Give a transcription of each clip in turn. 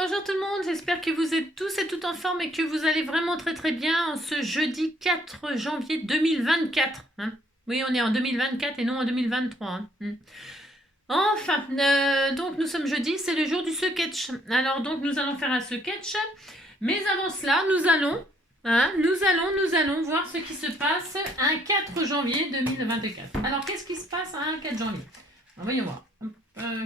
bonjour tout le monde, j'espère que vous êtes tous et toutes en forme et que vous allez vraiment très bien en ce jeudi 4 janvier 2024. Hein. Oui, on est en 2024 et non en 2023. Hein. Enfin, donc nous sommes jeudi, c'est le jour du sketch. Alors donc nous allons faire un sketch, mais avant cela, nous allons voir ce qui se passe un 4 janvier 2024. Alors qu'est-ce qui se passe un 4 janvier? Alors, voyons voir.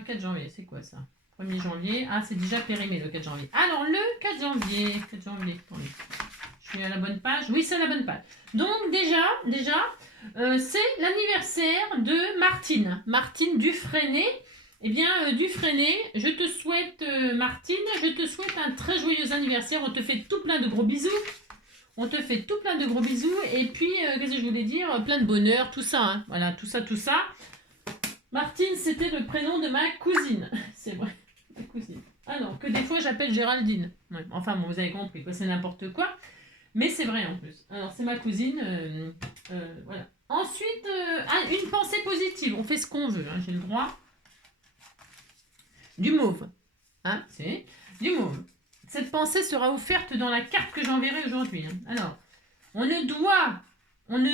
4 janvier, c'est quoi ça? 1er janvier. Ah, c'est déjà périmé le 4 janvier. Alors, le 4 janvier. 4 janvier, attendez. Je suis à la bonne page. Oui, c'est la bonne page. Donc, déjà, c'est l'anniversaire de Martine. Martine Dufresné. Eh bien, Dufresné, je te souhaite, Martine, je te souhaite un très joyeux anniversaire. On te fait tout plein de gros bisous. On te fait tout plein de gros bisous. Et puis, qu'est-ce que je voulais dire? Plein de bonheur, tout ça. Hein. Voilà, tout ça. Martine, c'était le prénom de ma cousine. C'est vrai, ma cousine. Alors, que des fois, j'appelle Géraldine. Ouais, enfin, bon, vous avez compris, quoi, c'est n'importe quoi. Mais c'est vrai, en plus. Alors, c'est ma cousine. Voilà. Ensuite, une pensée positive. On fait ce qu'on veut. Hein, j'ai le droit. Du mauve. Hein, c'est du mauve. Cette pensée sera offerte dans la carte que j'enverrai aujourd'hui. Hein. Alors, on ne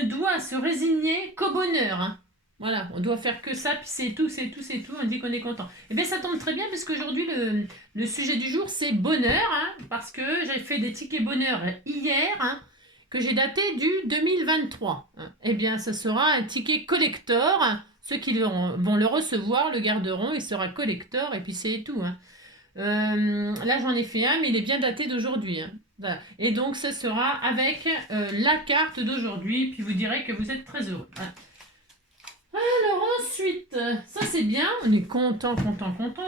doit se résigner qu'au bonheur. Hein. Voilà, on doit faire que ça, puis c'est tout, on dit qu'on est content. Et bien ça tombe très bien, parce qu'aujourd'hui, le sujet du jour, c'est bonheur, hein, parce que j'ai fait des tickets bonheur hier, hein, que j'ai daté du 2023. Hein. Et bien ça sera un ticket collector, hein. Ceux qui vont le recevoir le garderont, il sera collector, et puis c'est tout. Hein. Là j'en ai fait un, mais il est bien daté d'aujourd'hui. Hein. Voilà. Et donc ce sera avec la carte d'aujourd'hui, puis vous direz que vous êtes très heureux. Hein. Alors ensuite, ça c'est bien, on est content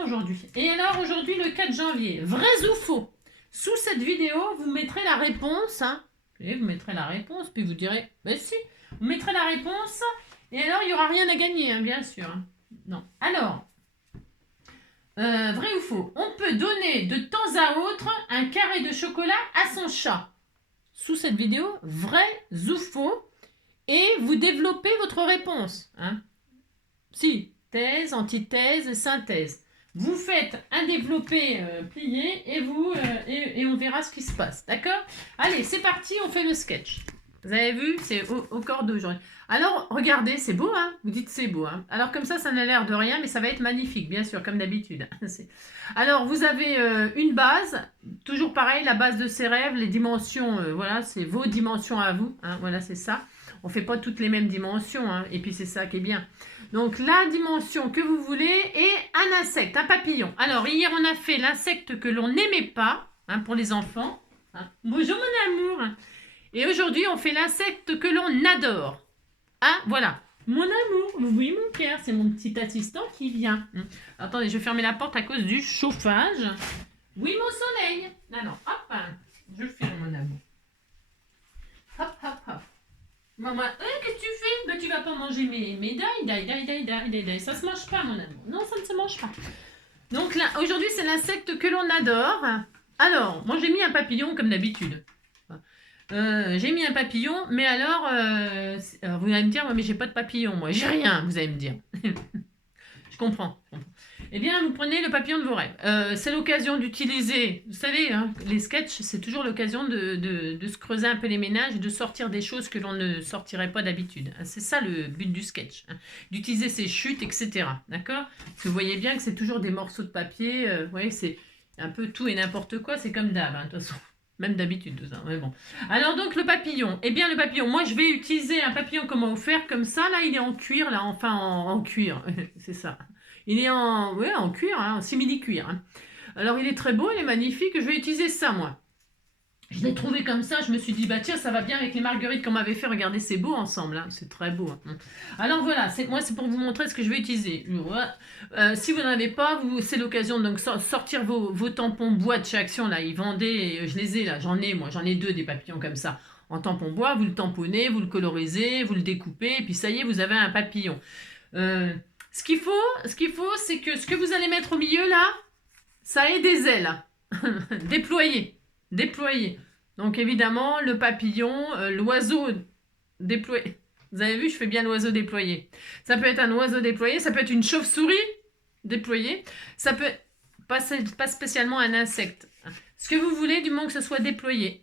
aujourd'hui. Et alors aujourd'hui le 4 janvier, vrai ou faux? Sous cette vidéo, vous mettrez la réponse, hein. Et vous mettrez la réponse, puis vous direz, ben si, vous mettrez la réponse, et alors il n'y aura rien à gagner, hein, bien sûr. Hein. Non. Alors, vrai ou faux? On peut donner de temps à autre un carré de chocolat à son chat. Sous cette vidéo, vrai ou faux? Et vous développez votre réponse. Hein. Si, thèse, antithèse, synthèse. Vous faites un développé plié et on verra ce qui se passe. D'accord? Allez, c'est parti, on fait le sketch. Vous avez vu, c'est au corps d'aujourd'hui. Alors, regardez, c'est beau, hein? Vous dites c'est beau, hein? Alors, comme ça n'a l'air de rien, mais ça va être magnifique, bien sûr, comme d'habitude. Alors, vous avez une base, toujours pareil, la base de ses rêves, les dimensions, voilà, c'est vos dimensions à vous, hein, voilà, c'est ça. On ne fait pas toutes les mêmes dimensions, hein, et puis c'est ça qui est bien. Donc, la dimension que vous voulez est un insecte, un papillon. Alors, hier, on a fait l'insecte que l'on n'aimait pas, hein, pour les enfants. Hein. Bonjour, mon amour. Et aujourd'hui, on fait l'insecte que l'on adore. Hein, voilà. Mon amour, oui, mon cœur, c'est mon petit assistant qui vient. Attendez, je vais fermer la porte à cause du chauffage. Oui, mon soleil. Alors, hop, je ferme, mon amour. Hop, hop, hop. Maman, qu'est-ce que tu fais? Ben, tu vas pas manger mes dailles. Ça se mange pas, mon amour. Non, ça ne se mange pas. Donc là, aujourd'hui, c'est l'insecte que l'on adore. Alors, moi, j'ai mis un papillon comme d'habitude. J'ai mis un papillon, mais alors, vous allez me dire, mais j'ai pas de papillon, moi. J'ai rien, vous allez me dire. Je comprends. Eh bien, vous prenez le papillon de vos rêves. C'est l'occasion d'utiliser, vous savez, hein, les sketchs, c'est toujours l'occasion de se creuser un peu les ménages et de sortir des choses que l'on ne sortirait pas d'habitude. C'est ça le but du sketch, hein, d'utiliser ses chutes, etc. D'accord? Parce que vous voyez bien que c'est toujours des morceaux de papier, vous voyez, c'est un peu tout et n'importe quoi, c'est comme d'hab, hein, de toute façon. Même d'habitude, tout ça, mais bon. Alors donc le papillon, eh bien le papillon, moi je vais utiliser un papillon qu'on m'a offert comme ça, là il est en cuir, là, enfin en cuir, c'est ça. Il est en cuir, hein, en simili-cuir. Hein. Alors il est très beau, il est magnifique, je vais utiliser ça moi. Je l'ai trouvé comme ça, je me suis dit, bah tiens, ça va bien avec les marguerites qu'on m'avait fait, regardez, c'est beau ensemble, hein. C'est très beau. Hein. Alors voilà, moi c'est pour vous montrer ce que je vais utiliser. Si vous n'en avez pas, c'est l'occasion de sortir vos tampons bois de chez Action, là, ils vendaient, je les ai là, j'en ai 2 des papillons comme ça. En tampon bois, vous le tamponnez, vous le colorisez, vous le découpez, et puis ça y est, vous avez un papillon. Ce qu'il faut, c'est que ce que vous allez mettre au milieu là, ça ait des ailes. Déployées. Donc évidemment, le papillon, l'oiseau déployé. Vous avez vu, je fais bien l'oiseau déployé. Ça peut être un oiseau déployé, ça peut être une chauve-souris déployée, ça peut être pas spécialement un insecte. Ce que vous voulez, du moment que ce soit déployé.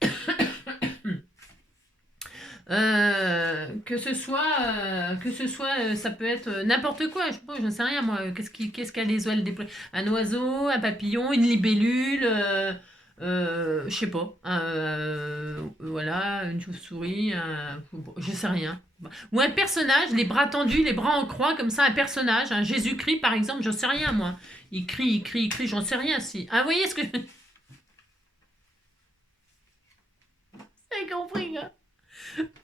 Que ce soit, ça peut être n'importe quoi, je ne sais rien moi. Qu'est-ce qu'a les oiseaux déployés? Un oiseau, un papillon, une libellule, je sais pas, voilà, une chauve-souris, je sais rien. Ou un personnage, les bras tendus, les bras en croix, comme ça, un personnage, un Jésus-Christ par exemple, j'en sais rien moi. Il crie, j'en sais rien si. Ah, vous voyez ce que. Vous avez compris, gars?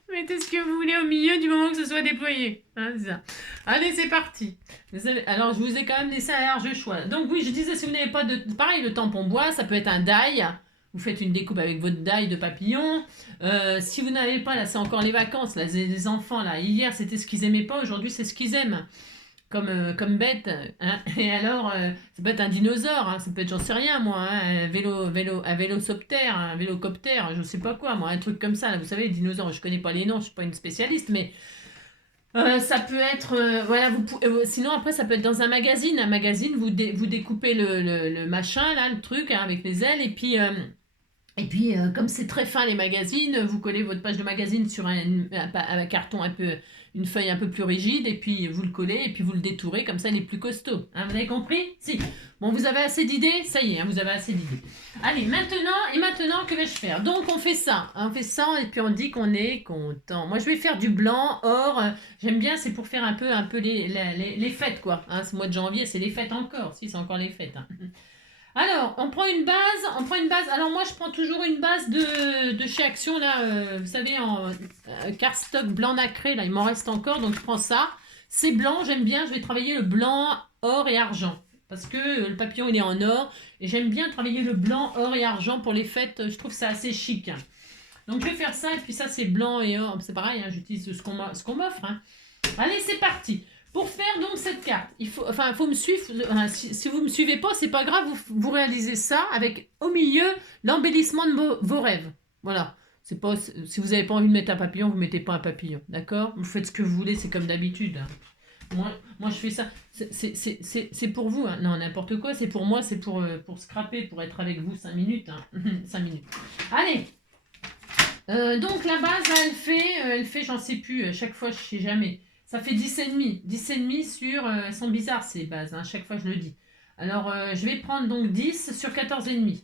Mettez ce que vous voulez au milieu du moment que ce soit déployé. Hein, c'est ça. Allez, c'est parti. Alors, je vous ai quand même laissé un large choix. Donc, oui, je disais, si vous n'avez pas de... Pareil, le tampon bois, ça peut être un die. Vous faites une découpe avec votre die de papillon. Si vous n'avez pas, là, c'est encore les vacances. Là, les enfants, là, hier, c'était ce qu'ils aimaient pas. Aujourd'hui, c'est ce qu'ils aiment. Comme bête. Hein. Et alors, ça peut être un dinosaure, hein. Ça peut être, j'en sais rien, moi, hein, un vélocoptère, un vélocoptère, je sais pas quoi, moi, un truc comme ça. Là, vous savez, les dinosaures, je connais pas les noms, je suis pas une spécialiste, mais ça peut être, voilà, sinon après, ça peut être dans un magazine. Un magazine, vous découpez le machin, là, le truc, hein, avec les ailes, et puis, comme c'est très fin les magazines, vous collez votre page de magazine sur un carton une feuille un peu plus rigide, et puis vous le collez, et puis vous le détourez, comme ça il est plus costaud. Hein, vous avez compris? Si. Bon, vous avez assez d'idées? Ça y est, hein, vous avez assez d'idées. Allez, maintenant, que vais-je faire? Donc, on fait ça. Hein, on fait ça, et puis on dit qu'on est content. Moi, je vais faire du blanc, or. J'aime bien, c'est pour faire un peu les fêtes, quoi. Hein, ce mois de janvier, c'est les fêtes encore. Si, c'est encore les fêtes. Hein. Alors, on prend une base. Alors moi, je prends toujours une base de chez Action, là, vous savez, en cardstock blanc nacré, là, il m'en reste encore, donc je prends ça. C'est blanc, j'aime bien, je vais travailler le blanc, or et argent, parce que le papillon, il est en or, et j'aime bien travailler le blanc, or et argent pour les fêtes, je trouve ça assez chic. Hein. Donc je vais faire ça, et puis ça, c'est blanc et or, c'est pareil, hein, j'utilise ce qu'on m'offre. Hein. Allez, c'est parti. Pour faire donc cette carte, faut me suivre. Si vous ne me suivez pas, c'est pas grave, vous réalisez ça avec au milieu l'embellissement de vos rêves. Voilà. C'est pas, si vous n'avez pas envie de mettre un papillon, vous ne mettez pas un papillon. D'accord? Vous faites ce que vous voulez, c'est comme d'habitude. Hein. Moi, je fais ça. C'est pour vous. Hein. Non, n'importe quoi, c'est pour moi, c'est pour scraper, pour être avec vous 5 minutes. Hein. 5 minutes. Allez! Donc la base, là, elle fait, j'en sais plus, chaque fois, je sais jamais. Ça fait 10,5. 10,5 sur... elles sont bizarres ces bases, hein, chaque fois je le dis. Alors, je vais prendre donc 10 sur 14,5.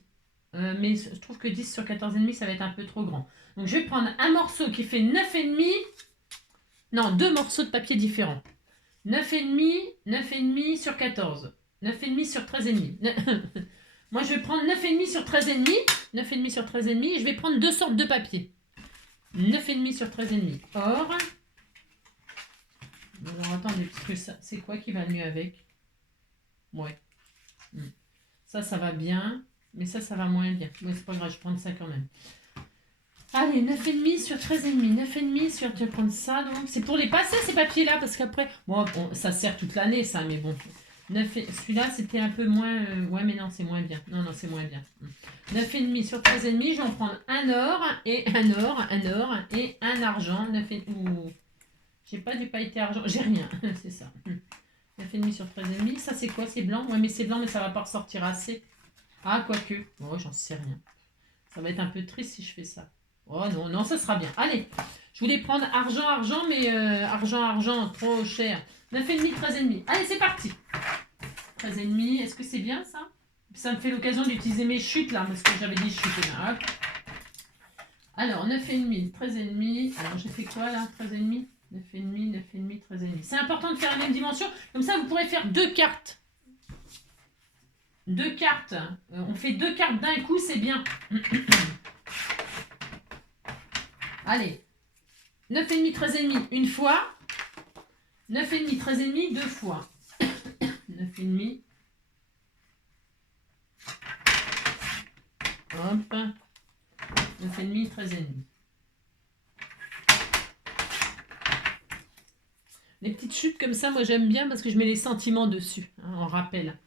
Mais je trouve que 10 sur 14,5, ça va être un peu trop grand. Donc, je vais prendre un morceau qui fait 9,5. Non, deux morceaux de papier différents. 9,5 sur 14. 9,5 sur 13,5. Moi, je vais prendre 9,5 sur 13,5. 9,5 sur 13,5. Je vais prendre deux sortes de papier. 9,5 sur 13,5. Or... Alors attendez, parce que ça, c'est quoi qui va le mieux avec? Ouais. Ça va bien. Mais ça va moins bien. Mais c'est pas grave, je prends ça quand même. Allez, 9,5 sur 13,5. 9,5 sur... Je vais prendre ça, donc. C'est pour les passer, ces papiers-là, parce qu'après... Bon, ça sert toute l'année, ça, mais bon. Celui-là, c'était un peu moins... Ouais, mais non, c'est moins bien. Non, c'est moins bien. 9,5 sur 13,5, je vais en prendre un or, et un or, et un argent. 9,5... J'ai pas du pailleté argent, j'ai rien, c'est ça. 9,5 sur 13,5, ça c'est quoi? C'est blanc? Ouais, mais c'est blanc, mais ça va pas ressortir assez. Ah, quoique. Oh, j'en sais rien. Ça va être un peu triste si je fais ça. Oh non, ça sera bien. Allez, je voulais prendre argent, mais argent, trop cher. 9,5, 13,5. Allez, c'est parti. 13,5, est-ce que c'est bien ça? Ça me fait l'occasion d'utiliser mes chutes là, parce que j'avais dit chutes là. Hop. Alors, 9,5, 13,5. Alors, j'ai fait quoi là? 13,5 9,5, 9,5, 13,5. C'est important de faire la même dimension. Comme ça, vous pourrez faire deux cartes. Deux cartes. On fait deux cartes d'un coup, c'est bien. Allez. 9,5, 13,5 une fois. 9,5, 13,5 deux fois. 9,5. Hop. 9,5, 13,5. Les petites chutes comme ça, moi j'aime bien parce que je mets les sentiments dessus, hein, en rappel.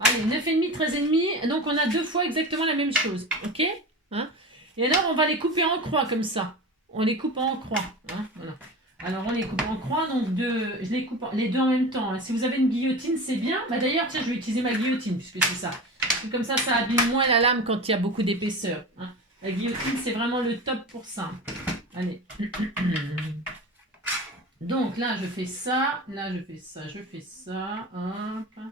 Allez, 9,5, 13,5, donc on a deux fois exactement la même chose, ok, hein. Et alors on va les couper en croix comme ça. On les coupe en croix, hein, voilà. Alors on les coupe en croix, donc je les coupe les deux en même temps. Hein. Si vous avez une guillotine, c'est bien. Bah, d'ailleurs, tiens, je vais utiliser ma guillotine puisque c'est ça. Comme ça abîme moins la lame quand il y a beaucoup d'épaisseur. Hein. La guillotine, c'est vraiment le top pour ça. Allez. Donc là, je fais ça. Là, je fais ça. Je fais ça. Hop.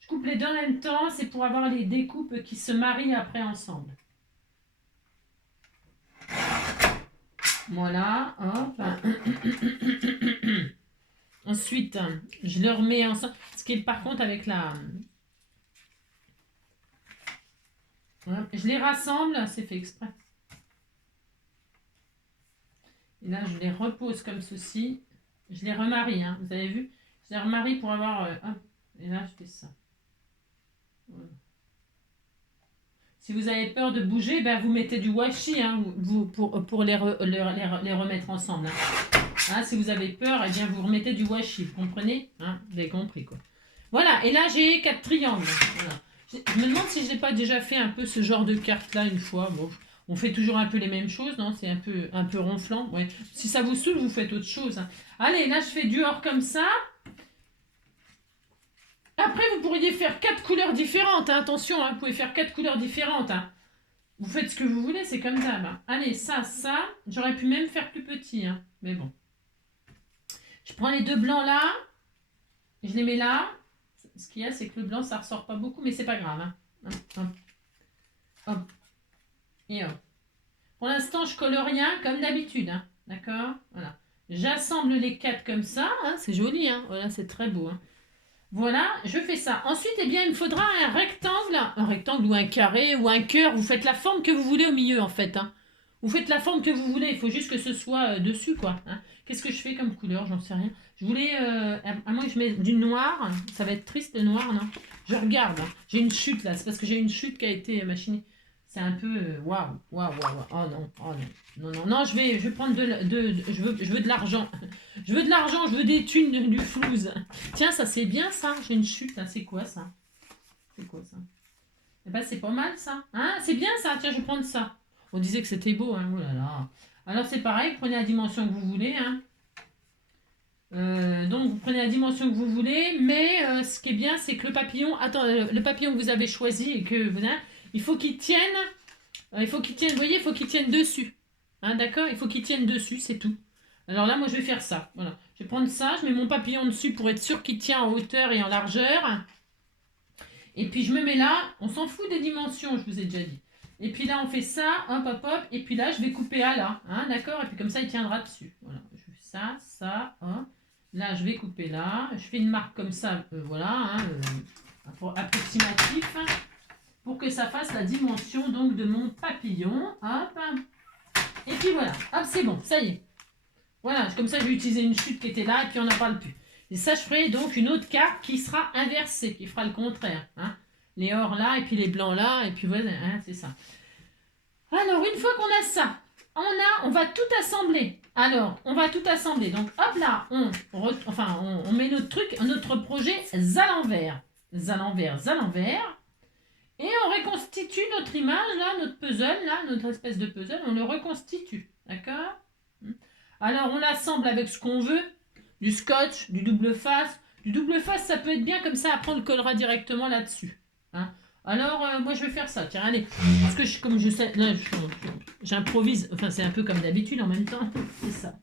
Je coupe les deux en même temps. C'est pour avoir les découpes qui se marient après ensemble. Voilà. Hop. Ensuite, je le remets ensemble. Ce qui est par contre avec la... Je les rassemble, c'est fait exprès. Et là, je les repose comme ceci. Je les remarie, hein, vous avez vu? Je les remarie pour avoir... et là, je fais ça. Voilà. Si vous avez peur de bouger, ben, vous mettez du washi hein, pour les remettre ensemble. Hein, si vous avez peur, eh bien, vous remettez du washi. Vous comprenez hein? Vous avez compris, quoi. Voilà, et là, j'ai 4 triangles. Voilà. Je me demande si je n'ai pas déjà fait un peu ce genre de carte-là une fois. Bon, on fait toujours un peu les mêmes choses, non? C'est un peu ronflant. Ouais. Si ça vous saoule, vous faites autre chose. Hein. Allez, là, je fais du or comme ça. Après, vous pourriez faire 4 couleurs différentes. Hein. Attention, hein, vous pouvez faire 4 couleurs différentes. Hein. Vous faites ce que vous voulez, c'est comme ça. Hein. Allez, ça. J'aurais pu même faire plus petit. Hein. Mais bon. Je prends les deux blancs là. Je les mets là. Ce qu'il y a, c'est que le blanc, ça ressort pas beaucoup, mais c'est pas grave. Hein. Hop. Hop. Et hop. Pour l'instant, je colle rien, comme d'habitude. Hein. D'accord? Voilà. J'assemble les 4 comme ça. Hein. C'est joli. Hein. Voilà, c'est très beau. Hein. Voilà, je fais ça. Ensuite, eh bien, il me faudra un rectangle ou un carré ou un cœur. Vous faites la forme que vous voulez au milieu, en fait. Hein. Vous faites la forme que vous voulez. Il faut juste que ce soit dessus, quoi. Hein. Qu'est-ce que je fais comme couleur? J'en sais rien. Je voulais, à moins que je mette du noir. Ça va être triste, le noir, non? Je regarde. Hein. J'ai une chute, là. C'est parce que j'ai une chute qui a été machinée. C'est un peu... Waouh. Oh non, oh non. Non, je vais prendre je veux de l'argent. Je veux de l'argent, je veux des thunes, du flouze. Tiens, ça c'est bien ça. J'ai une chute là. C'est quoi ça? C'est quoi ça? Eh ben c'est pas mal ça. Hein? C'est bien ça. Tiens, je vais prendre ça. On disait que c'était beau. Hein? Oh là là. Alors c'est pareil, prenez la dimension que vous voulez. Hein? Donc vous prenez la dimension que vous voulez. Mais ce qui est bien, c'est que le papillon... Attends, le papillon que vous avez choisi et que vous... Hein, il faut qu'il tienne... vous voyez, il faut qu'il tienne dessus. Hein, d'accord? Il faut qu'il tienne dessus, c'est tout. Alors là, moi, je vais faire ça. Voilà. Je vais prendre ça, je mets mon papillon dessus pour être sûr qu'il tient en hauteur et en largeur. Et puis, je me mets là. On s'en fout des dimensions, je vous ai déjà dit. Et puis là, on fait ça, hop. Et puis là, je vais couper à là. Hein, d'accord? Et puis comme ça, il tiendra dessus. Voilà. Je fais ça, hop. Là, je vais couper là. Je fais une marque comme ça, voilà. Hein, approximatif. Pour que ça fasse la dimension donc de mon papillon. Hop. Et puis voilà. Hop, c'est bon. Ça y est. Voilà. Comme ça, je vais utiliser une chute qui était là et puis on n'en parle plus. Et ça, je ferai donc une autre carte qui sera inversée, qui fera le contraire. Hein. Les or là et puis les blancs là. Et puis voilà, hein, c'est ça. Alors, une fois qu'on a ça, on va tout assembler. Alors, on va tout assembler. Donc, hop là, on met notre truc, notre projet à l'envers. À l'envers. Et on reconstitue notre image, là, notre puzzle, là, notre espèce de puzzle, on le reconstitue. D'accord? Alors, on l'assemble avec ce qu'on veut. Du scotch, du double face. Du double face, ça peut être bien, comme ça, après, on le collera directement là-dessus. Hein? Alors, moi, je vais faire ça. Tiens, allez. Parce que, comme je sais, là, j'improvise. Enfin, c'est un peu comme d'habitude en même temps. C'est ça.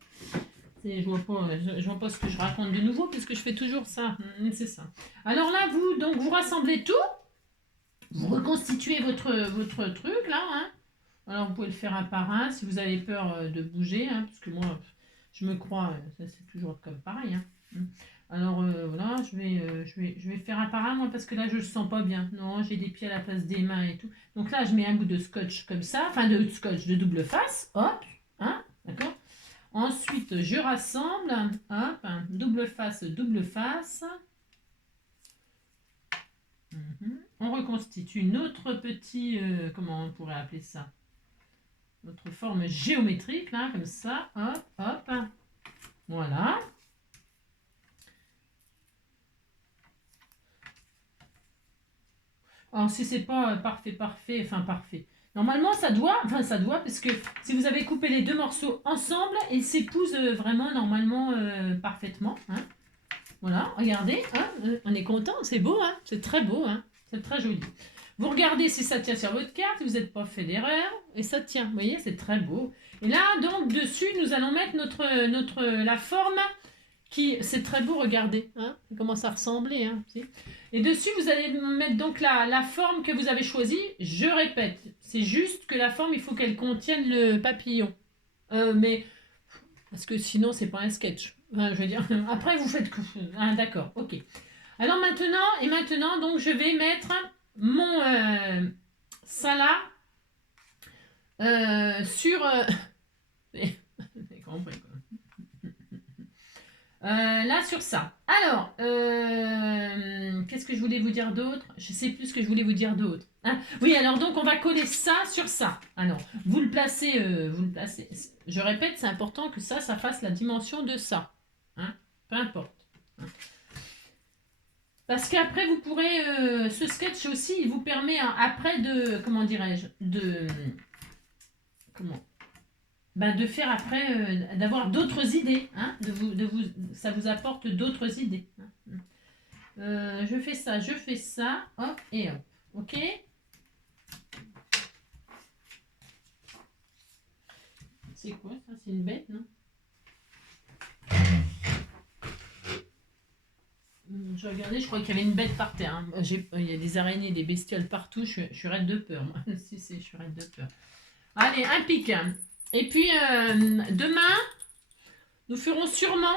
Je vois pas ce que je raconte de nouveau, parce que je fais toujours ça. C'est ça. Alors là, vous rassemblez tout. Vous reconstituez votre truc là. Hein. Alors vous pouvez le faire un par un si vous avez peur de bouger. Hein, parce que moi, je me crois, ça c'est toujours comme pareil. Hein. Alors voilà, je vais faire un par un moi parce que là je ne sens pas bien. Non, j'ai des pieds à la place des mains et tout. Donc là je mets un bout de scotch comme ça, enfin de scotch de double face. Hop, hein, d'accord. Ensuite je rassemble, hop, double face, double face. On reconstitue notre petit, comment on pourrait appeler ça? Notre forme géométrique, là, comme ça. Hop. Voilà. Alors, si c'est pas parfait. Normalement, ça doit, parce que si vous avez coupé les deux morceaux ensemble, ils s'épousent vraiment, normalement, parfaitement. Hein. Voilà, regardez, hein, on est content, c'est beau, hein, c'est très beau, hein, c'est très joli. Vous regardez si ça tient sur votre carte, vous n'êtes pas fait d'erreur, et ça tient. Vous voyez, c'est très beau. Et là, donc, dessus, nous allons mettre la forme qui... C'est très beau, regardez. Hein, ça commence à ressembler. Hein, et dessus, vous allez mettre donc la forme que vous avez choisie. Je répète, c'est juste que la forme, il faut qu'elle contienne le papillon. Mais... Parce que sinon, c'est pas un sketch. Enfin, je veux dire, après, vous faites... Ah, d'accord, ok. Alors maintenant, donc, je vais mettre mon ça là sur... compris, quoi. Là, sur ça. Alors, qu'est-ce que je voulais vous dire d'autre? Je sais plus ce que je voulais vous dire d'autre. Hein, oui, alors donc, on va coller ça sur ça. Alors, vous le placez. Je répète, c'est important que ça fasse la dimension de ça. Hein, peu importe. Hein. Parce qu'après, vous pourrez... ce sketch aussi, il vous permet après de... Comment dirais-je? De faire après... d'avoir d'autres idées. Hein, ça vous apporte d'autres idées. Hein. Je fais ça. Hop, et hop. Ok? C'est quoi ça? C'est une bête, non? Je regardais, je crois qu'il y avait une bête par terre. Hein. Il y a des araignées, des bestioles partout. Je suis raide de peur, moi. Si, je suis raide de peur. Allez, un pic. Et puis, demain, nous ferons sûrement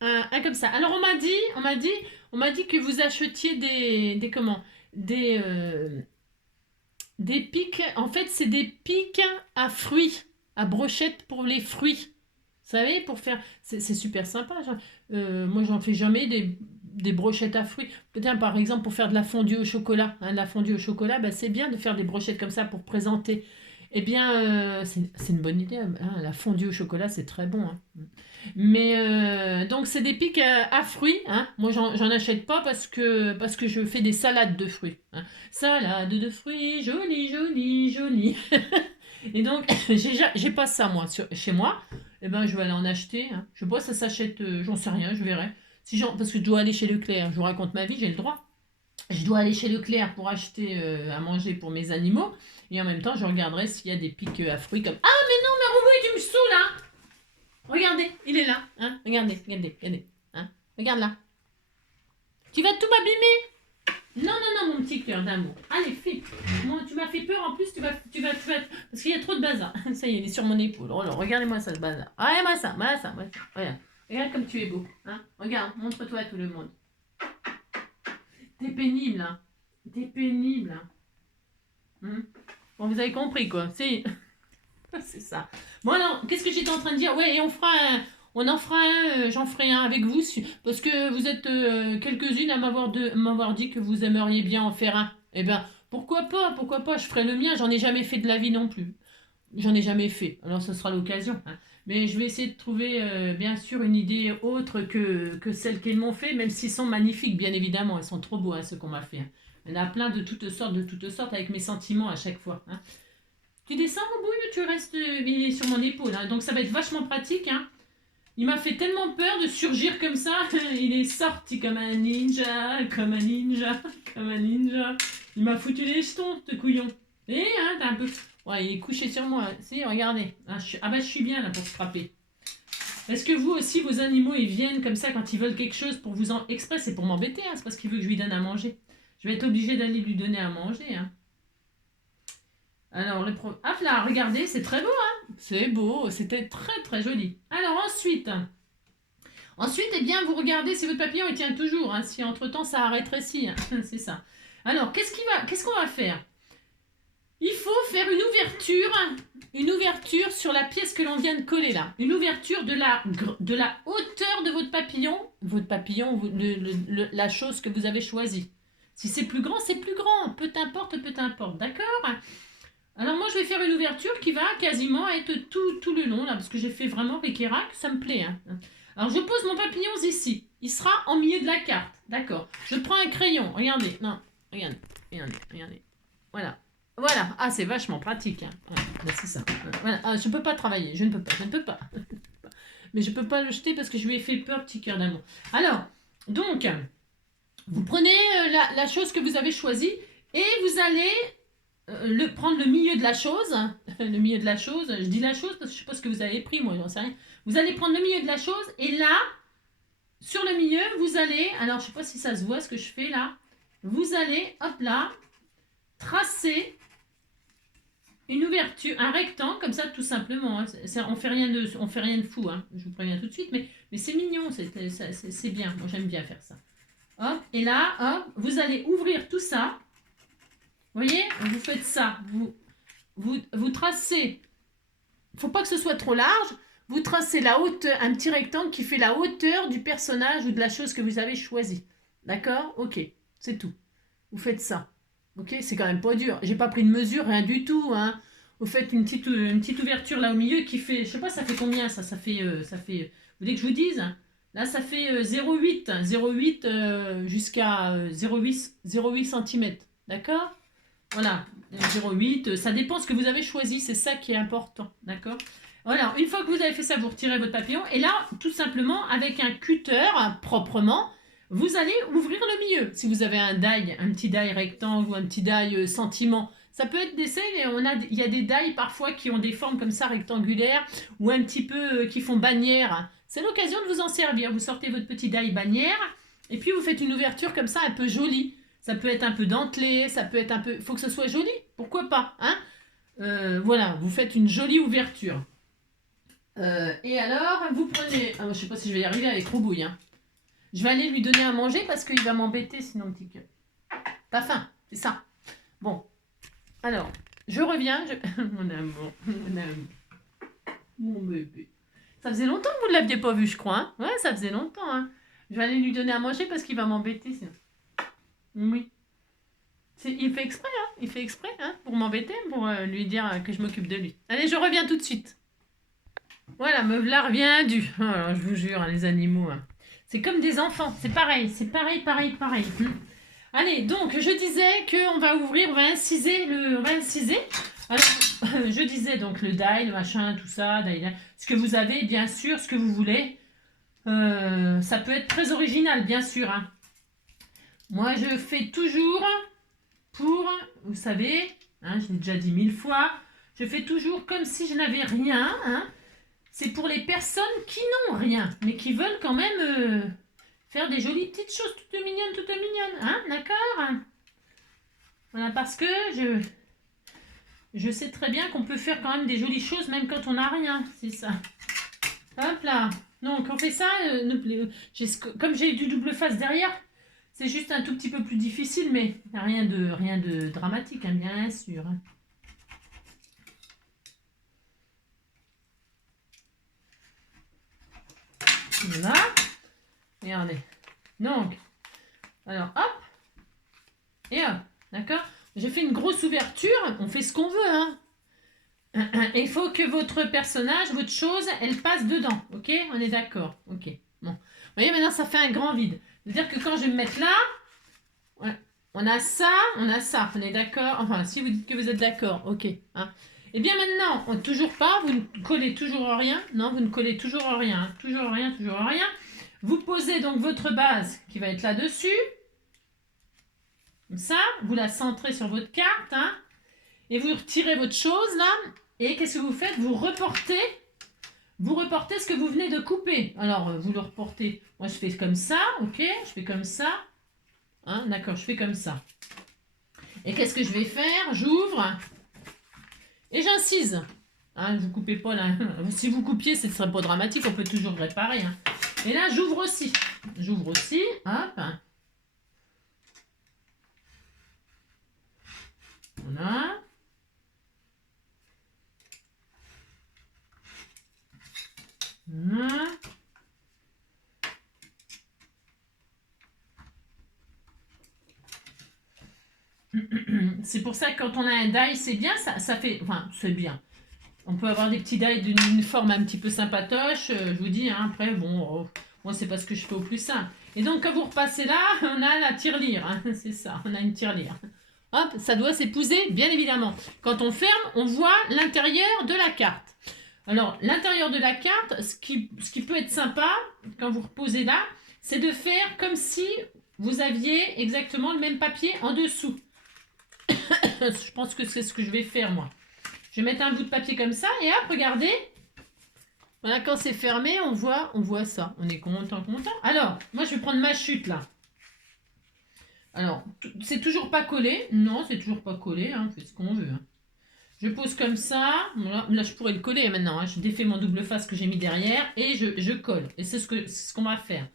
un comme ça. Alors, on m'a dit que vous achetiez des pics. En fait, c'est des pics à fruits, à brochettes pour les fruits. Vous savez, pour faire... C'est super sympa. Moi, j'en fais jamais des brochettes à fruits. Peut-être, par exemple, pour faire de la fondue au chocolat. Hein, la fondue au chocolat, c'est bien de faire des brochettes comme ça pour présenter. Eh bien, c'est une bonne idée. Hein, la fondue au chocolat, c'est très bon. Hein. Mais, donc, c'est des pics à fruits. Hein. Moi, j'en achète pas parce que je fais des salades de fruits. Hein. Salade de fruits, jolie. Et donc, j'ai pas ça, moi, chez moi. Eh ben, je vais aller en acheter. Hein. Je sais pas, ça s'achète, j'en sais rien, je verrai. Parce que je dois aller chez Leclerc, je vous raconte ma vie, j'ai le droit. Je dois aller chez Leclerc pour acheter à manger pour mes animaux. Et en même temps, je regarderai s'il y a des pics à fruits comme... Ah, mais non, mais Roubaix, tu me saoules, hein. Regardez, il est là. Hein. Regardez. Hein. Regarde là. Tu vas tout m'abîmer. Non, mon petit cœur d'amour. Allez, fais. Moi, tu m'as fait peur. En plus, tu vas... Parce qu'il y a trop de bazar. Ça y est, il est sur mon épaule. Oh, regardez-moi ça, ce bazar. Regardez-moi ça. Regarde comme tu es beau. Hein. Regarde, montre-toi à tout le monde. T'es pénible, hein. Bon, vous avez compris, quoi. C'est ça. Bon, alors, qu'est-ce que j'étais en train de dire? Ouais, et j'en ferai un avec vous, parce que vous êtes quelques-unes à m'avoir dit que vous aimeriez bien en faire un. Eh bien, pourquoi pas, je ferai le mien, j'en ai jamais fait de la vie non plus. J'en ai jamais fait, alors ce sera l'occasion. Hein. Mais je vais essayer de trouver, bien sûr, une idée autre que celle qu'ils m'ont fait, même s'ils sont magnifiques, bien évidemment. Ils sont trop beaux, hein, ceux qu'on m'a fait. Hein. Il y en a plein de toutes sortes, avec mes sentiments à chaque fois. Hein. Tu descends, Roubouille, ou tu restes il est sur mon épaule. Hein. Donc ça va être vachement pratique. Hein. Il m'a fait tellement peur de surgir comme ça. Il est sorti comme un ninja. Il m'a foutu les jetons, ce couillon. Et hein, t'as un peu... Ouais, il est couché sur moi. Si, regardez. Je suis bien là pour se frapper. Est-ce que vous aussi, vos animaux, ils viennent comme ça quand ils veulent quelque chose pour vous en... Exprès, c'est pour m'embêter. Hein. C'est parce qu'il veut que je lui donne à manger. Je vais être obligée d'aller lui donner à manger. Hein. Alors, hop là, regardez, c'est très beau. Hein. C'est beau. C'était très, très joli. Alors, ensuite, eh bien, vous regardez si votre papillon, il tient toujours. Hein. Si entre-temps, ça a rétréci. Hein. C'est ça. Alors, qu'est-ce qu'on va faire? Il faut faire une ouverture sur la pièce que l'on vient de coller là. Une ouverture de la hauteur de votre papillon, la chose que vous avez choisie. Si c'est plus grand, c'est plus grand. Peu importe, d'accord? Alors moi, je vais faire une ouverture qui va quasiment être tout le long là, parce que j'ai fait vraiment Requerac, ça me plaît. Hein. Alors je pose mon papillon ici. Il sera en milieu de la carte, d'accord? Je prends un crayon, regardez. Non, regardez. Voilà, ah c'est vachement pratique. Hein. Ouais, c'est ça. Voilà. Ah, je ne peux pas travailler, je ne peux pas. Mais je ne peux pas le jeter parce que je lui ai fait peur, petit cœur d'amour. Alors, donc, Vous prenez la chose que vous avez choisie et vous allez prendre le milieu de la chose. Le milieu de la chose, je dis la chose parce que je ne sais pas ce que vous avez pris, moi, j'en sais rien. Vous allez prendre le milieu de la chose et là, sur le milieu, vous allez, alors je ne sais pas si ça se voit ce que je fais là, vous allez, hop là, tracer une ouverture, un rectangle comme ça tout simplement. Hein. On fait rien de fou, hein. Je vous préviens tout de suite, mais c'est mignon, c'est bien. Moi j'aime bien faire ça. Hop, et là, hop, vous allez ouvrir tout ça. Vous voyez, vous faites ça. Vous tracez. Il ne faut pas que ce soit trop large. Vous tracez la hauteur, un petit rectangle qui fait la hauteur du personnage ou de la chose que vous avez choisi. D'accord? Ok, c'est tout. Vous faites ça. Ok, c'est quand même pas dur. J'ai pas pris de mesure, rien du tout. Hein. Vous faites une petite ouverture là au milieu qui fait, je sais pas, ça fait combien ça? Ça fait, vous voulez que je vous dise? Là, ça fait 0,8 jusqu'à 0,8 cm. D'accord? Voilà, 0,8, ça dépend ce que vous avez choisi, c'est ça qui est important. D'accord? Voilà, une fois que vous avez fait ça, vous retirez votre papillon. Et là, tout simplement, avec un cutter, proprement, vous allez ouvrir le milieu. Si vous avez un petit die rectangle ou un petit die sentiment, ça peut être des scènes, il y a des die parfois qui ont des formes comme ça rectangulaires ou un petit peu qui font bannière. C'est l'occasion de vous en servir. Vous sortez votre petit die bannière et puis vous faites une ouverture comme ça un peu jolie. Ça peut être un peu dentelé, ça peut être un peu... Il faut que ce soit joli, pourquoi pas, hein? Voilà, vous faites une jolie ouverture. Et alors, vous prenez... je ne sais pas si je vais y arriver avec Roubouille, hein. Je vais aller lui donner à manger parce qu'il va m'embêter sinon, petit cœur. T'as faim, c'est ça. Bon, alors, je reviens. Mon amour, mon bébé. Ça faisait longtemps que vous ne l'aviez pas vu, je crois. Hein, ouais, ça faisait longtemps. Hein. Je vais aller lui donner à manger parce qu'il va m'embêter sinon. Oui. Il fait exprès, hein. Il fait exprès, hein, pour m'embêter, pour lui dire que je m'occupe de lui. Allez, je reviens tout de suite. Voilà, me voilà revient oh, alors, je vous jure, hein, les animaux... Hein. C'est comme des enfants, c'est pareil, pareil. Allez, donc je disais qu'on va ouvrir, on va inciser. Alors, je disais donc le die, le machin, tout ça, ce que vous avez, bien sûr, ce que vous voulez. Ça peut être très original, bien sûr. Hein. Moi, je fais toujours pour, vous savez, hein, je l'ai déjà dit 1000 fois, je fais toujours comme si je n'avais rien, hein. C'est pour les personnes qui n'ont rien, mais qui veulent quand même faire des jolies petites choses toutes mignonnes, hein, d'accord? Voilà, parce que je sais très bien qu'on peut faire quand même des jolies choses même quand on n'a rien, c'est ça. Hop là, donc on fait ça, comme j'ai du double face derrière, c'est juste un tout petit peu plus difficile, mais rien de dramatique, hein, bien sûr. Hein. Voilà. Regardez. Donc, alors, hop. Et hop. D'accord? J'ai fait une grosse ouverture. On fait ce qu'on veut, hein. Il faut que votre personnage, votre chose, elle passe dedans. Ok? On est d'accord. Ok. Bon. Vous voyez, maintenant, ça fait un grand vide. C'est-à-dire que quand je vais me mettre là, ouais, on a ça. On est d'accord? Enfin, si vous dites que vous êtes d'accord. Ok. Hein. Et bien maintenant, toujours pas, vous ne collez toujours rien. Non, vous ne collez toujours rien. Hein. Toujours rien. Vous posez donc votre base qui va être là-dessus. Comme ça, vous la centrez sur votre carte. Hein, et vous retirez votre chose là. Et qu'est-ce que vous faites? Vous reportez ce que vous venez de couper. Alors, vous le reportez. Moi, je fais comme ça. Ok, je fais comme ça. Hein, d'accord, je fais comme ça. Et qu'est-ce que je vais faire? J'ouvre. Et j'incise. Hein, vous coupez pas là. Si vous coupiez, ce ne serait pas dramatique. On peut toujours réparer. Hein. Et là, j'ouvre aussi. Hop. Voilà. Voilà. C'est pour ça que quand on a un die, c'est bien. Ça fait... Enfin, c'est bien. On peut avoir des petits die d'une forme un petit peu sympatoche. Je vous dis, hein, après, bon, moi, c'est pas ce que je fais au plus simple. Et donc, quand vous repassez là, on a la tirelire. Hein, c'est ça, on a une tirelire. Hop, ça doit s'épouser, bien évidemment. Quand on ferme, on voit l'intérieur de la carte. Alors, l'intérieur de la carte, ce qui peut être sympa, quand vous reposez là, c'est de faire comme si vous aviez exactement le même papier en dessous. Je pense que c'est ce que je vais faire, moi. Je vais mettre un bout de papier comme ça, et hop, regardez. Voilà, quand c'est fermé, on voit ça. On est content. Alors, moi, je vais prendre ma chute, là. Alors, c'est toujours pas collé. Non, c'est toujours pas collé. Hein, on fait ce qu'on veut. Hein. Je pose comme ça. Voilà. Là, je pourrais le coller maintenant. Hein. Je défais mon double face que j'ai mis derrière et je colle. Et c'est ce qu'on va faire.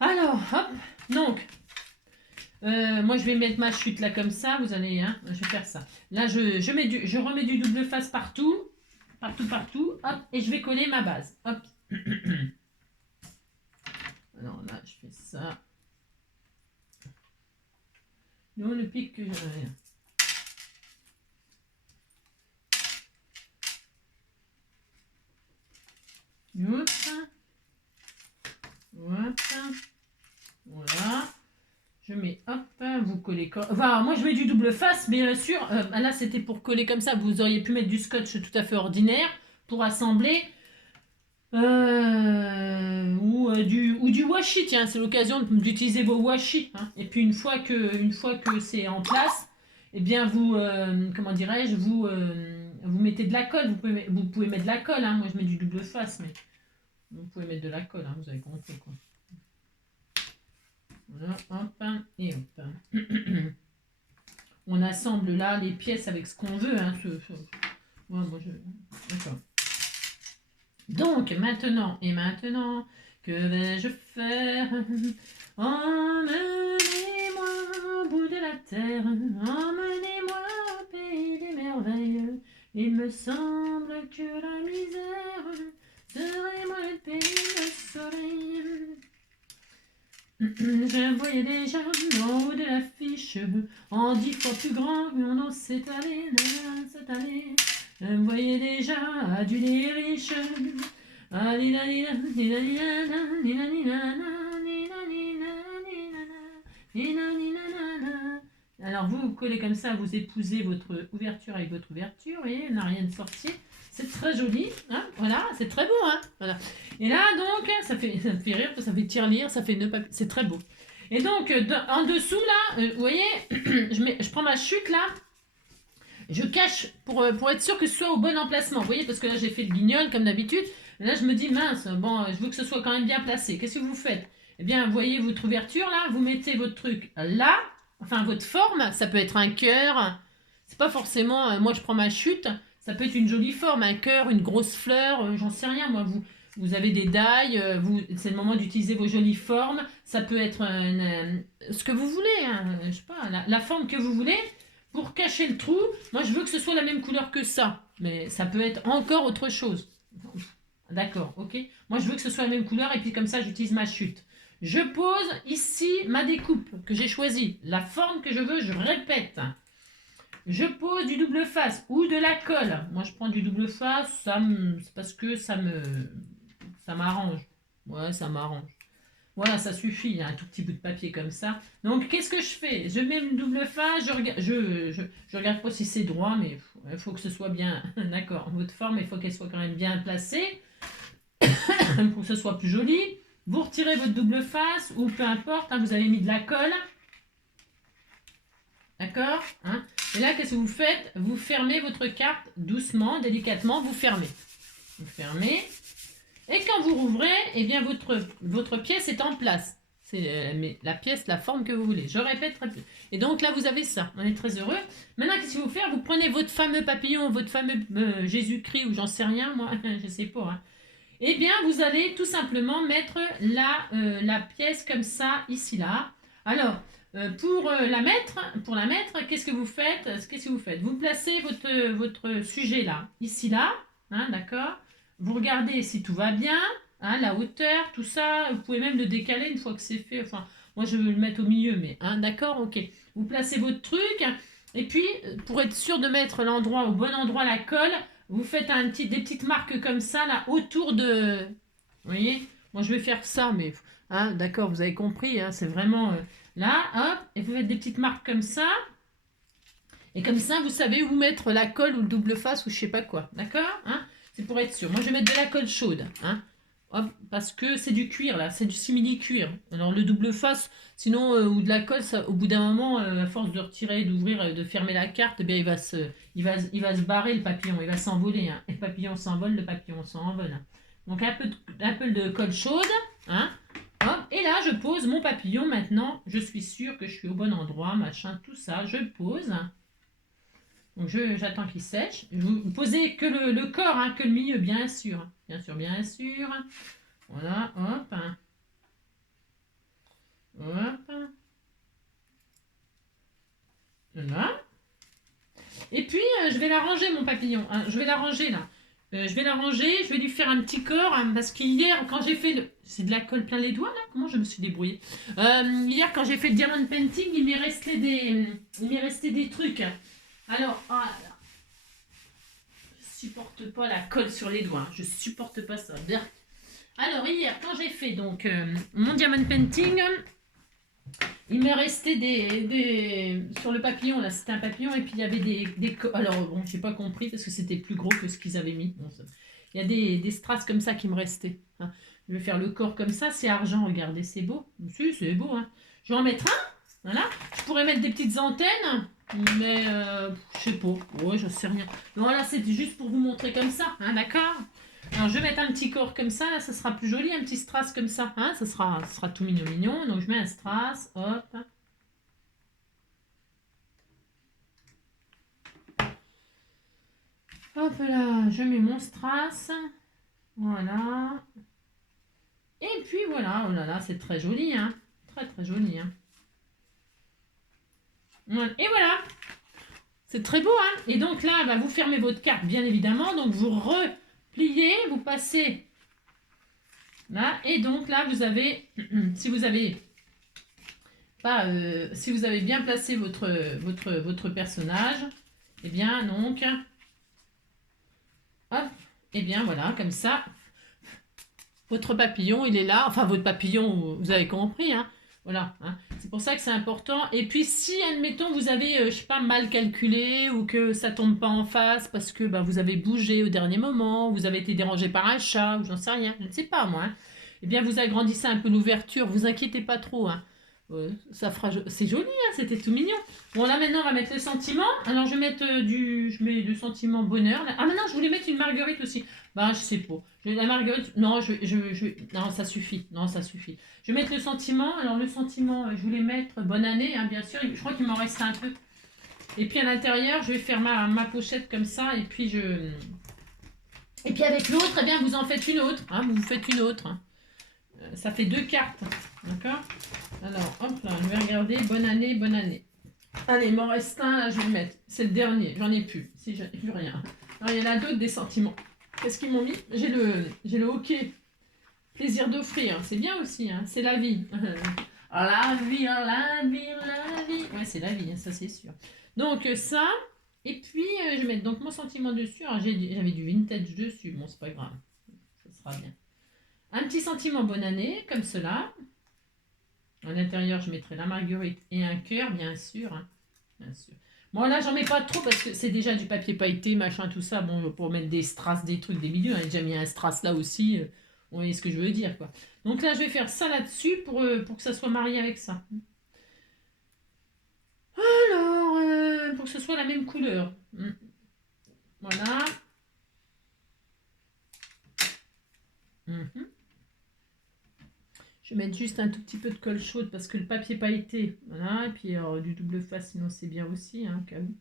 Alors, hop. Donc, moi, je vais mettre ma chute là comme ça. Vous allez, hein, je vais faire ça. Là, je remets du double face partout. Partout. Hop. Et je vais coller ma base. Hop. Alors là, je fais ça. Non, le pic que j'avais. Hop. Voilà. Je mets, hop, vous collez. Enfin, moi je mets du double face, bien sûr. Là, c'était pour coller comme ça. Vous auriez pu mettre du scotch tout à fait ordinaire pour assembler. Ou du washi, tiens, c'est l'occasion d'utiliser vos washi. Hein. Et puis une fois que c'est en place, eh bien vous, comment dirais-je, vous mettez de la colle. Vous pouvez mettre de la colle. Hein. Moi je mets du double face, mais vous pouvez mettre de la colle. Hein. Vous avez compris quoi. Voilà, hop, et hop. On assemble là les pièces avec ce qu'on veut. Hein, D'accord. Donc, maintenant, que vais-je faire? Emmenez-moi au bout de la terre, emmenez-moi au pays des merveilles. Il me semble que la misère serait moins le pays de soleil. Je voyais déjà en haut de l'affiche, en 10 fois plus grand, on en s'est allé. Je voyais déjà aduler les riches. Alors vous collez comme ça, vous épousez votre ouverture avec votre ouverture, et on n'a rien de sorti. C'est très joli, hein, voilà, c'est très beau, hein, voilà. Et là, donc, ça me fait rire, ça fait tirelire, ça fait nœud papier, c'est très beau. Et donc, en dessous, là, vous voyez, je prends ma chute, là, je cache pour être sûr que ce soit au bon emplacement, vous voyez, parce que là, j'ai fait le guignol, comme d'habitude. Là, je me dis, mince, bon, je veux que ce soit quand même bien placé. Qu'est-ce que vous faites? Eh bien, vous voyez votre ouverture, là, vous mettez votre truc là, enfin, votre forme, ça peut être un cœur, c'est pas forcément, moi, je prends ma chute. Ça peut être une jolie forme, un cœur, une grosse fleur, j'en sais rien. Moi, vous avez des dailles, c'est le moment d'utiliser vos jolies formes. Ça peut être ce que vous voulez, hein, je sais pas, la forme que vous voulez. Pour cacher le trou, moi je veux que ce soit la même couleur que ça. Mais ça peut être encore autre chose. D'accord, ok. Moi je veux que ce soit la même couleur et puis comme ça j'utilise ma chute. Je pose ici ma découpe que j'ai choisie. La forme que je veux, je répète. Je pose du double face ou de la colle. Moi, je prends du double face, c'est parce que ça m'arrange. Ouais, ça m'arrange. Voilà, ça suffit, il y a un tout petit bout de papier comme ça. Donc, qu'est-ce que je fais? Je mets une double face, je regarde pas si c'est droit, mais il faut que ce soit bien, d'accord. Votre forme, il faut qu'elle soit quand même bien placée, pour que ce soit plus joli. Vous retirez votre double face, ou peu importe, hein, vous avez mis de la colle. D'accord, hein? Et là, qu'est-ce que vous faites? Vous fermez votre carte doucement, délicatement, vous fermez. Vous fermez. Et quand vous rouvrez, eh bien, votre pièce est en place. C'est la pièce, la forme que vous voulez. Je répète très peu. Et donc là, vous avez ça. On est très heureux. Maintenant, qu'est-ce qu'il faut faire? Vous prenez votre fameux papillon, votre fameux Jésus-Christ, ou j'en sais rien, moi, je ne sais pas. Hein. Eh bien, vous allez tout simplement mettre la pièce comme ça, ici, là. Alors, pour la mettre, qu'est-ce que vous faites? Vous placez votre sujet là, ici là, hein, d'accord? Vous regardez si tout va bien, hein, la hauteur, tout ça. Vous pouvez même le décaler une fois que c'est fait. Enfin, moi je vais le mettre au milieu, mais hein, d'accord, ok. Vous placez votre truc, et puis pour être sûr de mettre l'endroit au bon endroit, la colle, vous faites des petites marques comme ça là autour de. Vous voyez? Moi je vais faire ça, mais hein, d'accord, vous avez compris, hein, c'est vraiment. Là, hop, et vous faites des petites marques comme ça. Et comme ça, vous savez où mettre la colle ou le double face ou je sais pas quoi. D'accord, hein? C'est pour être sûr. Moi, je vais mettre de la colle chaude. Hein? Hop, parce que c'est du cuir là, c'est du simili-cuir. Alors le double face, sinon, ou de la colle, ça, au bout d'un moment, à force de retirer, d'ouvrir, de fermer la carte, eh bien, il va se barrer le papillon, il va s'envoler. Hein. Et le papillon s'envole, le papillon s'envole. Hein. Donc un peu de colle chaude. Hein. Hop, et là, je pose mon papillon maintenant. Je suis sûre que je suis au bon endroit, machin, tout ça. Je pose. Donc j'attends qu'il sèche. Vous posez que le corps, hein, que le milieu, bien sûr. Bien sûr, bien sûr. Voilà, hop. Hop. Voilà. Et puis, je vais la ranger, mon papillon. Hein. Je vais la ranger, là. Je vais la ranger, je vais lui faire un petit corps, hein, parce qu'hier, quand j'ai fait le... C'est de la colle plein les doigts, là? Comment je me suis débrouillée? Hier, quand j'ai fait le diamond painting, il m'est resté des trucs. Alors, ah, là, je supporte pas la colle sur les doigts. Je supporte pas ça. Bien. Alors, hier, quand j'ai fait donc mon diamond painting, il m'est resté sur le papillon, là, c'était un papillon, et puis il y avait alors, bon, j'ai pas compris, parce que c'était plus gros que ce qu'ils avaient mis. Bon, il y a des strass comme ça qui me restaient. Hein. Je vais faire le corps comme ça, c'est argent, regardez, c'est beau. Si, c'est beau, hein. Je vais en mettre un, voilà. Je pourrais mettre des petites antennes, mais je sais pas, ouais, je sais rien. Voilà, c'est juste pour vous montrer comme ça, hein, d'accord? Alors, je vais mettre un petit corps comme ça, là, ça sera plus joli, un petit strass comme ça, hein, ça sera tout mignon, mignon. Donc, je mets un strass, hop. Hop là, je mets mon strass, voilà. Et puis, voilà, oh là là, c'est très joli, hein, très très joli, hein. Et voilà, c'est très beau, hein. Et donc là, bah, vous fermez votre carte, bien évidemment, donc vous repliez, vous passez là, et donc là, vous avez, si vous avez bien placé votre personnage, et bien donc, hop, et bien voilà, comme ça, votre papillon, il est là. Enfin, votre papillon, vous avez compris, hein. Voilà, hein. C'est pour ça que c'est important. Et puis, si, admettons, vous avez, je sais pas, mal calculé ou que ça tombe pas en face parce que bah, vous avez bougé au dernier moment, vous avez été dérangé par un chat ou j'en sais rien, je ne sais pas moi, hein. Eh bien, vous agrandissez un peu l'ouverture, vous inquiétez pas trop, hein. Ça fera, c'est joli, hein, c'était tout mignon. Bon, là maintenant, on va mettre le sentiment. Alors, je vais mettre je mets le sentiment bonheur. Là. Ah, maintenant, je voulais mettre une marguerite aussi. Bah, je sais pas. La marguerite, non, non, ça suffit. Non, ça suffit. Je vais mettre le sentiment. Alors, le sentiment, je voulais mettre bonne année, hein, bien sûr. Je crois qu'il m'en reste un peu. Et puis, à l'intérieur, je vais faire ma pochette comme ça. Et puis, avec l'autre, eh bien, vous en faites une autre. Hein, vous faites une autre. Hein. Ça fait 2 cartes. D'accord? Alors, hop là, je vais regarder. Bonne année, bonne année. Allez, il m'en reste un, là, je vais le mettre. C'est le dernier, j'en ai plus. Si, j'en ai plus rien. Alors, il y en a d'autres des sentiments. Qu'est-ce qu'ils m'ont mis? J'ai le hockey. Plaisir d'offrir. C'est bien aussi, hein. C'est la vie. La vie, la vie, la vie. Ouais, c'est la vie, hein, ça c'est sûr. Donc, ça. Et puis, je vais mettre donc mon sentiment dessus. Alors, j'avais du vintage dessus. Bon, c'est pas grave. Ça sera bien. Un petit sentiment bonne année, comme cela. À l'intérieur, je mettrai la marguerite et un cœur, bien sûr. Hein. Bien sûr. Bon, là, j'en mets pas trop parce que c'est déjà du papier pailleté, machin, tout ça. Bon, pour mettre des strass, des trucs, des milieux. J'ai déjà mis un strass là aussi. Vous voyez ce que je veux dire, quoi. Donc là, je vais faire ça là-dessus pour que ça soit marié avec ça. Alors, pour que ce soit la même couleur. Voilà. Je vais mettre juste un tout petit peu de colle chaude parce que le papier pailleté, voilà, et puis du double face, sinon c'est bien aussi, hein, au cas où.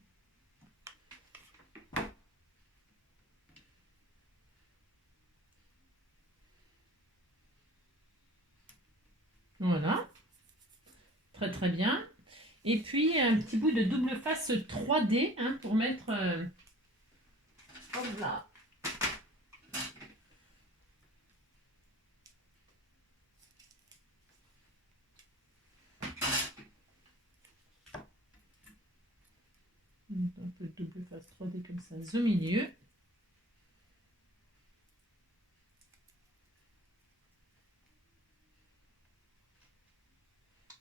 Voilà, très très bien. Et puis un petit bout de double face 3D hein, pour mettre... hop là. Un peu de double face 3D comme ça, au milieu.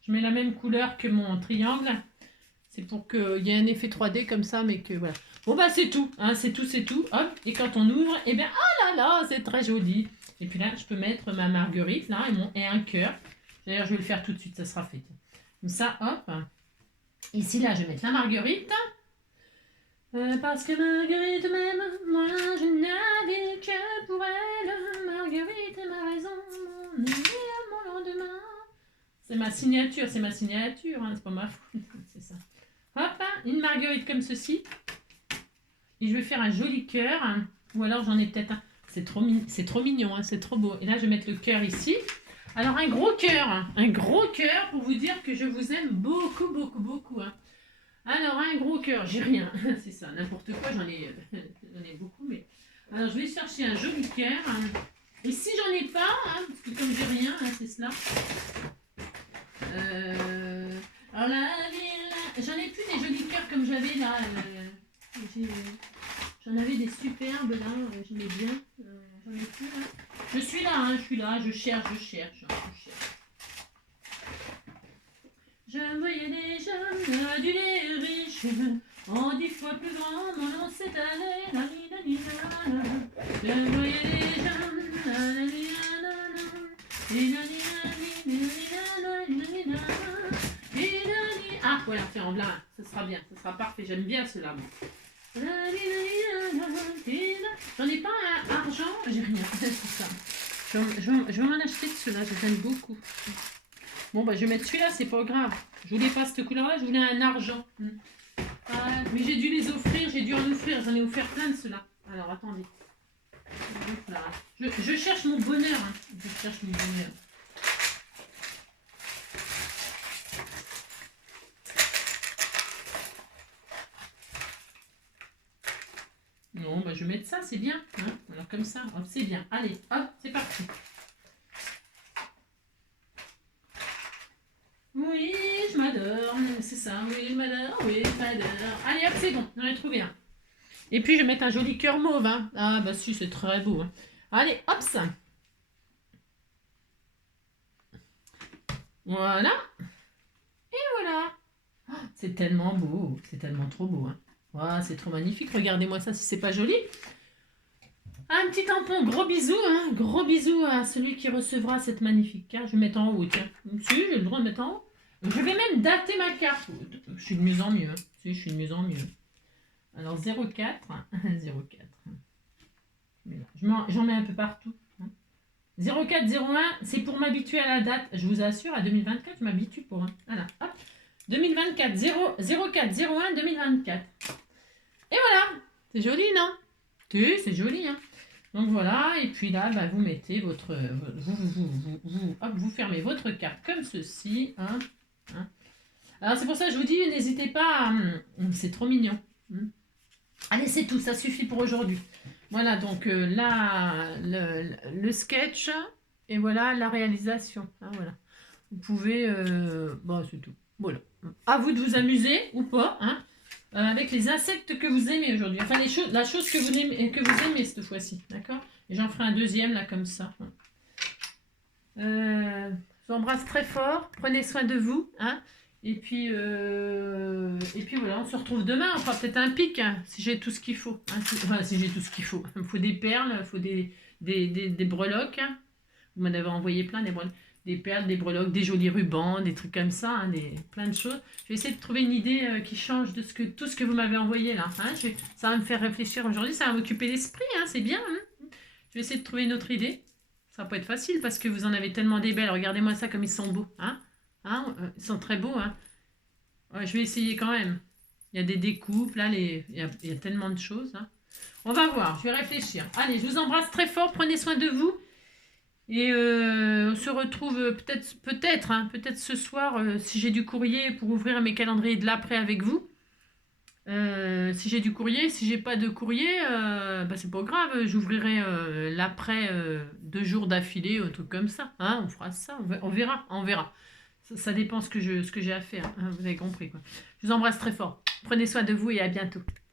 Je mets la même couleur que mon triangle. C'est pour qu'il y ait un effet 3D comme ça, mais que voilà. Bon bah c'est tout, hein, c'est tout, c'est tout. Hop, et quand on ouvre, eh bien, ah là là, c'est très joli. Et puis là, je peux mettre ma marguerite, là, et un cœur. D'ailleurs, je vais le faire tout de suite, ça sera fait. Comme ça, hop. Ici, là, je vais mettre la marguerite. Parce que Marguerite m'aime, moi, je n'avais que pour elle. Marguerite est ma raison, mon meilleur, mon lendemain. C'est ma signature, hein, c'est pas ma faute, c'est ça. Hop, une marguerite comme ceci. Et je vais faire un joli cœur. Ou alors j'en ai peut-être un. C'est trop mignon, hein, c'est trop beau. Et là, je vais mettre le cœur ici. Alors, un gros cœur pour vous dire que je vous aime beaucoup, beaucoup, beaucoup. Hein. Alors, un gros cœur, j'ai rien. C'est ça, n'importe quoi, j'en ai beaucoup. Mais alors, je vais chercher un joli cœur. Et si j'en ai pas, hein, parce que comme j'ai rien, hein, c'est cela. Alors là, j'en ai plus des jolis cœurs comme j'avais là. J'en avais des superbes là, j'aimais bien. J'en ai plus là. Je suis là, hein, je cherche. Je voyais des jeunes du lait riche, en 10 fois plus grand, mon nom s'étalait, je voyais des jeunes, ah voilà, tiens, là, ça sera bien, ça sera parfait, j'aime bien cela. J'en ai pas un argent, j'ai rien, c'est ça. Je vais m'en acheter de cela, j'aime beaucoup. Bon, bah, je vais mettre celui-là, c'est pas grave. Je voulais pas cette couleur-là, je voulais un argent. Mais j'ai dû les offrir, j'ai dû en offrir. J'en ai offert plein de ceux-là. Alors, attendez. Voilà. Je cherche mon bonheur. Hein. Je cherche mon bonheur. Non, bah, je vais mettre ça, c'est bien. Hein. Alors, comme ça, hop, c'est bien. Allez, hop, c'est parti. Oui, je m'adore, c'est ça, oui, je m'adore, oui, je m'adore. Allez, hop, c'est bon, j'en ai trouvé un. Et puis, je vais mettre un joli cœur mauve. Hein. Ah, bah si, c'est très beau. Hein. Allez, hop, ça. Voilà. Et voilà. Oh, c'est tellement beau, c'est tellement trop beau. Hein. Oh, c'est trop magnifique, regardez-moi ça si c'est pas joli. Un petit tampon, gros bisous à celui qui recevra cette magnifique carte. Je vais mettre en haut, tiens. Si, j'ai le droit de mettre en haut. Je vais même dater ma carte. Je suis de mieux en mieux. Hein. Si, je suis de mieux en mieux. Alors 04, 04. J'en mets un peu partout. 04, 01, c'est pour m'habituer à la date. Je vous assure, à 2024, je m'habitue pour. Hein. Voilà, hop. 2024, 04, 01, 2024. Et voilà. C'est joli, non? Oui, c'est joli, hein. Donc voilà, et puis là, bah, vous mettez votre... vous fermez votre carte comme ceci. Hein. Alors c'est pour ça que je vous dis, n'hésitez pas à... c'est trop mignon. Allez, c'est tout, ça suffit pour aujourd'hui. Voilà, donc là, le sketch, et voilà la réalisation. Hein, voilà. Vous pouvez... bon, c'est tout. Voilà. À vous de vous amuser, ou pas, hein, avec les insectes que vous aimez aujourd'hui. Enfin, la chose que vous aimez cette fois-ci. D'accord? Et j'en ferai un deuxième, là, comme ça. Je vous embrasse très fort. Prenez soin de vous. Hein? Et puis voilà, on se retrouve demain. On fera peut-être un pic, hein, si j'ai tout ce qu'il faut. Hein, si j'ai tout ce qu'il faut. Il me faut des perles, il me faut des breloques. Hein. Vous m'en avez envoyé plein, des perles, des breloques, des jolis rubans, des trucs comme ça, hein, plein de choses. Je vais essayer de trouver une idée qui change de tout ce que vous m'avez envoyé là. Hein. Ça va me faire réfléchir aujourd'hui, ça va m'occuper l'esprit, hein, c'est bien. Hein. Je vais essayer de trouver une autre idée. Ça va pas être facile parce que vous en avez tellement des belles. Regardez-moi ça comme ils sont beaux. Hein. Ils sont très beaux. Hein. Ouais, je vais essayer quand même. Il y a des découpes, là, il y a tellement de choses. Hein. On va voir, je vais réfléchir. Allez, je vous embrasse très fort, prenez soin de vous. Et on se retrouve peut-être ce soir, si j'ai du courrier, pour ouvrir mes calendriers de l'après avec vous. Si j'ai du courrier, si j'ai pas de courrier, bah c'est pas grave, j'ouvrirai l'après 2 jours d'affilée, un truc comme ça. Hein, on fera ça, on verra. Ça dépend ce que j'ai à faire, hein, vous avez compris. Quoi. Je vous embrasse très fort. Prenez soin de vous et à bientôt.